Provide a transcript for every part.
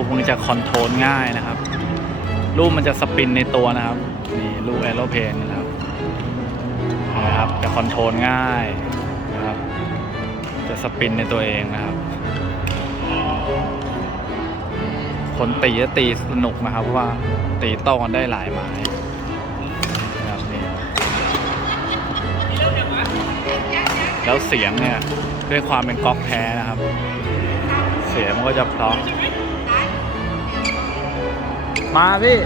กมันจะคอนโทรลง่ายนะครับ ลูกมันจะสปินในตัวนะครับนี่ลูกแอโรเพนนะครับนะครับจะคอนโทรลง่ายนะครับ จะสปินในตัวเองนะครับ คนตีจะตีสนุกนะครับเพราะว่าตีต้กันได้หลายไม้นะครับนี่แล้วเสียงเนี่ยด้วยความเป็นก๊อกแท้นะครับ เสียงมันก็จะเพราะ มาพี่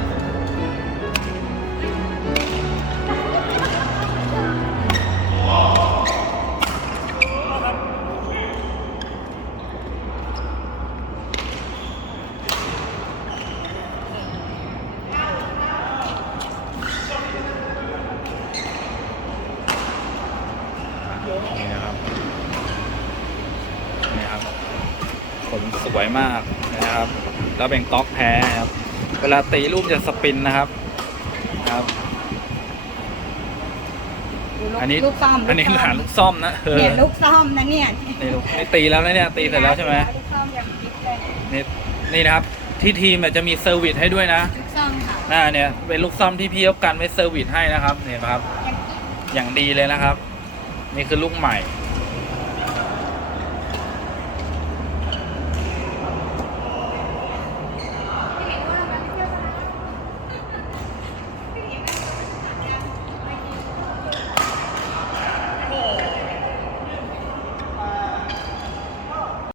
นี่นะครับ นี่ครับผลสวยมากนะครับ แล้วเป็นก๊อกแท้ครับ เวลาตีลูกจะสปินนะครับครับ อันนี้ลูกซ่อมอันนี้ลูกหซ่ลาอนมลูกซ่อมนะเออเนี่ยลูกซ่อมนะเนี่ยนี่ลูกนี่ตีแล้วนะเนี่ยตีเสร็จแล้วใช่ไหมลูกซ่อมอย่างดิบเลยนี่นี่นะครับ ที่ทีมเนี่ยจะมีเซอร์วิสให้ด้วยนะลูกซ่อมค่ะหน้าเนี่ยเป็นลูกซ่อมที่พี่เขากันไว้เซอร์วิสให้นะครับเนี่ยครับ อย่างอย่างดีเลยนะครับ นี่คือลูกใหม่